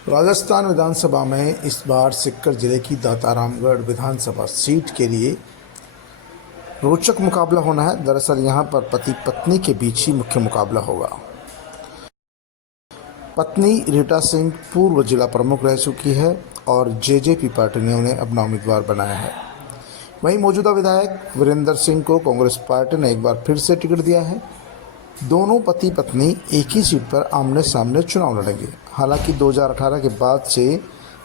राजस्थान विधानसभा में इस बार सीकर जिले की दातारामगढ़ विधानसभा सीट के लिए रोचक मुकाबला होना है। दरअसल यहां पर पति पत्नी के बीच ही मुख्य मुकाबला होगा। पत्नी रीटा सिंह पूर्व जिला प्रमुख रह चुकी है और जेजेपी पार्टी ने उन्हें अपना उम्मीदवार बनाया है। वहीं मौजूदा विधायक वीरेंद्र सिंह को कांग्रेस पार्टी ने एक बार फिर से टिकट दिया है। दोनों पति पत्नी एक ही सीट पर आमने सामने चुनाव लड़ेंगे। हालांकि 2018 के बाद से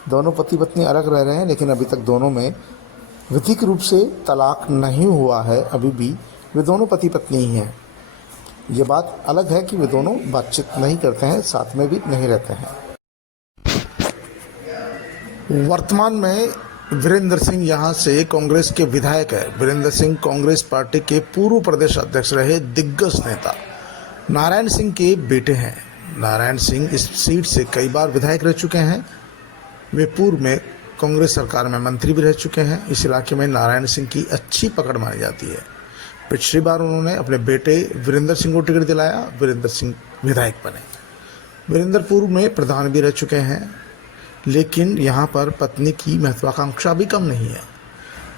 दोनों पति पत्नी अलग रह रहे हैं, लेकिन अभी तक दोनों में विधिक रूप से तलाक नहीं हुआ है। अभी भी वे दोनों पति पत्नी ही हैं। ये बात अलग है कि वे दोनों बातचीत नहीं करते हैं, साथ में भी नहीं रहते हैं। वर्तमान में वीरेंद्र सिंह यहाँ से कांग्रेस के विधायक है। वीरेंद्र सिंह कांग्रेस पार्टी के पूर्व प्रदेश अध्यक्ष रहे दिग्गज नेता नारायण सिंह के बेटे हैं। नारायण सिंह इस सीट से कई बार विधायक रह चुके हैं। वे पूर्व में कांग्रेस सरकार में मंत्री भी रह चुके हैं। इस इलाके में नारायण सिंह की अच्छी पकड़ मानी जाती है। पिछली बार उन्होंने अपने बेटे वीरेंद्र सिंह को टिकट दिलाया, वीरेंद्र सिंह विधायक बने। वीरेंद्र पूर्व में प्रधान भी रह चुके हैं, लेकिन यहाँ पर पत्नी की महत्वाकांक्षा भी कम नहीं है।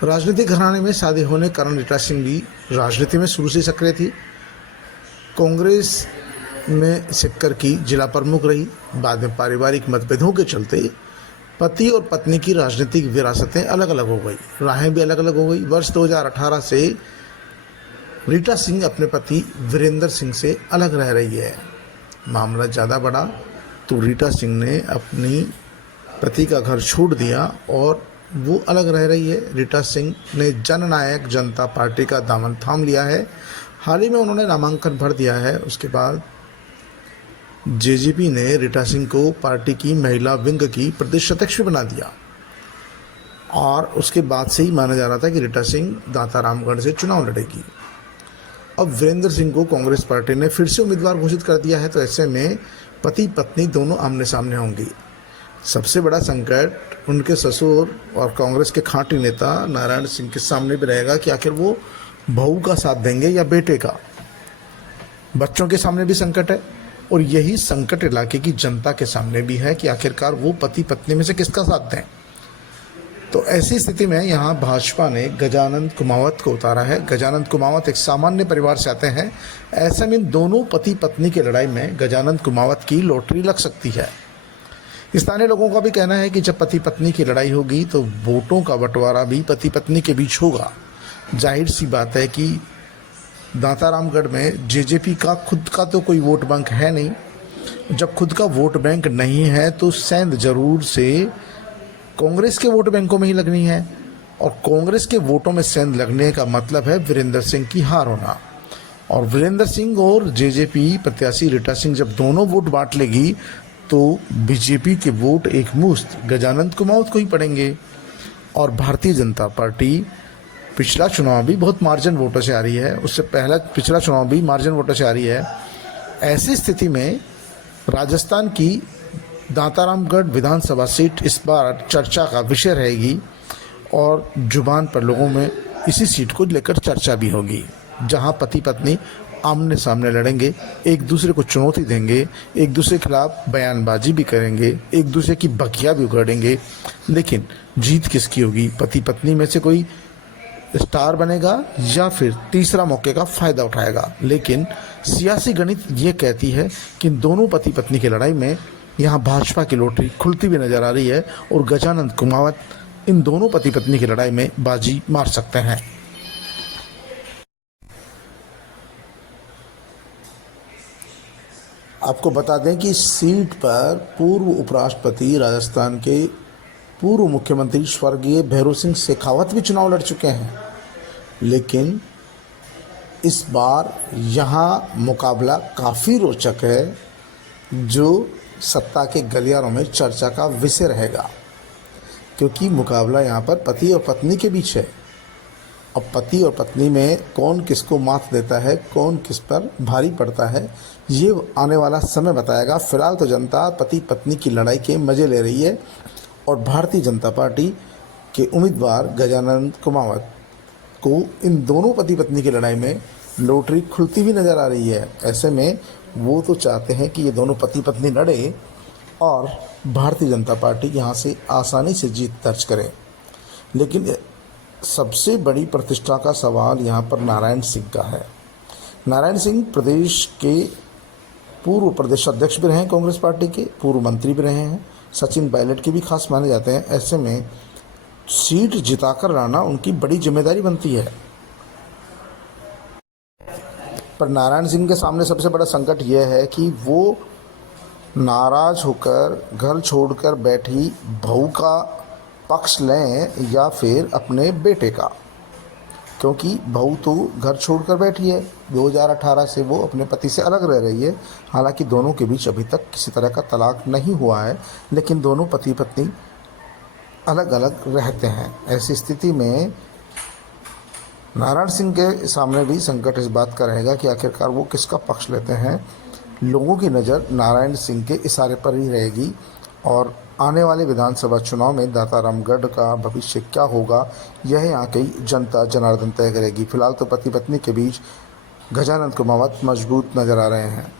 राजनीतिक घराने में शादी होने कारण रीटा सिंह भी राजनीति में शुरू से सक्रिय थी। कांग्रेस में सीकर की जिला प्रमुख रही। बाद में पारिवारिक मतभेदों के चलते पति और पत्नी की राजनीतिक विरासतें अलग अलग हो गई, राहें भी अलग अलग हो गई। वर्ष 2018 से रीटा सिंह अपने पति वीरेंद्र सिंह से अलग रह रही है। मामला ज़्यादा बढ़ा तो रीटा सिंह ने अपनी पति का घर छोड़ दिया और वो अलग रह रही है। रीटा सिंह ने जननायक जनता पार्टी का दामन थाम लिया है। हाल ही में उन्होंने नामांकन भर दिया है। उसके बाद जेजेपी ने रीटा सिंह को पार्टी की महिला विंग की प्रदेश अध्यक्ष भी बना दिया और उसके बाद से ही माना जा रहा था कि रीटा सिंह दातारामगढ़ से चुनाव लड़ेगी। अब वीरेंद्र सिंह को कांग्रेस पार्टी ने फिर से उम्मीदवार घोषित कर दिया है, तो ऐसे में पति पत्नी दोनों आमने सामने होंगी। सबसे बड़ा संकट उनके ससुर और कांग्रेस के खांटी नेता नारायण सिंह के सामने भी रहेगा कि आखिर वो बहू का साथ देंगे या बेटे का। बच्चों के सामने भी संकट है और यही संकट इलाके की जनता के सामने भी है कि आखिरकार वो पति पत्नी में से किसका साथ दें। तो ऐसी स्थिति में यहाँ भाजपा ने गजानंद कुमावत को उतारा है। गजानंद कुमावत एक सामान्य परिवार से आते हैं। ऐसे में दोनों पति पत्नी की लड़ाई में गजानंद कुमावत की लॉटरी लग सकती है। स्थानीय लोगों का भी कहना है कि जब पति पत्नी की लड़ाई होगी तो वोटों का बंटवारा भी पति पत्नी के बीच होगा। जाहिर सी बात है कि दातारामगढ़ में जेजेपी का खुद का तो कोई वोट बैंक है नहीं। जब खुद का वोट बैंक नहीं है तो सेंध जरूर से कांग्रेस के वोट बैंकों में ही लगनी है और कांग्रेस के वोटों में सेंध लगने का मतलब है वीरेंद्र सिंह की हार होना। और वीरेंद्र सिंह और जेजेपी प्रत्याशी रीटा सिंह जब दोनों वोट बांट लेगी तो बीजेपी के वोट एक मुश्त गजानंद कुमावत को ही पड़ेंगे। और भारतीय जनता पार्टी पिछला चुनाव भी बहुत मार्जिन वोटों से आ रही है, उससे पहला पिछला चुनाव भी मार्जिन वोटों से आ रही है। ऐसी स्थिति में राजस्थान की दातारामगढ़ विधानसभा सीट इस बार चर्चा का विषय रहेगी और जुबान पर लोगों में इसी सीट को लेकर चर्चा भी होगी, जहां पति पत्नी आमने सामने लड़ेंगे, एक दूसरे को चुनौती देंगे, एक दूसरे के खिलाफ बयानबाजी भी करेंगे, एक दूसरे की बखिया भी उगड़ेंगे। लेकिन जीत किसकी होगी? पति पत्नी में से कोई स्टार बनेगा या फिर तीसरा मौके का फायदा उठाएगा। लेकिन सियासी गणित ये कहती है कि दोनों पति पत्नी की लड़ाई में यहाँ भाजपा की लॉटरी खुलती भी नजर आ रही है और गजानंद कुमावत इन दोनों पति पत्नी की लड़ाई में बाजी मार सकते हैं। आपको बता दें कि इस सीट पर पूर्व उपराष्ट्रपति राजस्थान के पूर्व मुख्यमंत्री स्वर्गीय भैरों सिंह शेखावत भी चुनाव लड़ चुके हैं। लेकिन इस बार यहाँ मुकाबला काफ़ी रोचक है, जो सत्ता के गलियारों में चर्चा का विषय रहेगा, क्योंकि मुकाबला यहाँ पर पति और पत्नी के बीच है। अब पति और पत्नी में कौन किसको मात देता है, कौन किस पर भारी पड़ता है, ये आने वाला समय बताएगा। फिलहाल तो जनता पति पत्नी की लड़ाई के मज़े ले रही है और भारतीय जनता पार्टी के उम्मीदवार गजानंद कुमावत को इन दोनों पति पत्नी की लड़ाई में लॉटरी खुलती हुई नज़र आ रही है। ऐसे में वो तो चाहते हैं कि ये दोनों पति पत्नी लड़े और भारतीय जनता पार्टी यहाँ से आसानी से जीत दर्ज करे। लेकिन सबसे बड़ी प्रतिष्ठा का सवाल यहाँ पर नारायण सिंह का है। नारायण सिंह प्रदेश के पूर्व प्रदेश अध्यक्ष भी रहे हैं कांग्रेस पार्टी के, पूर्व मंत्री भी रहे हैं, सचिन पायलट के भी खास माने जाते हैं। ऐसे में सीट जिताकर लाना उनकी बड़ी जिम्मेदारी बनती है। पर नारायण सिंह के सामने सबसे बड़ा संकट यह है कि वो नाराज होकर घर छोड़कर बैठी बहू का पक्ष लें या फिर अपने बेटे का, क्योंकि बहू तो घर छोड़कर बैठी है। 2018 से वो अपने पति से अलग रह रही है। हालांकि दोनों के बीच अभी तक किसी तरह का तलाक नहीं हुआ है, लेकिन दोनों पति पत्नी अलग अलग रहते हैं। ऐसी स्थिति में नारायण सिंह के सामने भी संकट इस बात का रहेगा कि आखिरकार वो किसका पक्ष लेते हैं। लोगों की नज़र नारायण सिंह के इशारे पर ही रहेगी और आने वाले विधानसभा चुनाव में दातारामगढ़ का भविष्य क्या होगा, यह यहाँ की जनता जनार्दन तय करेगी। फिलहाल तो पति पत्नी के बीच गजानन कुमावत मजबूत नजर आ रहे हैं।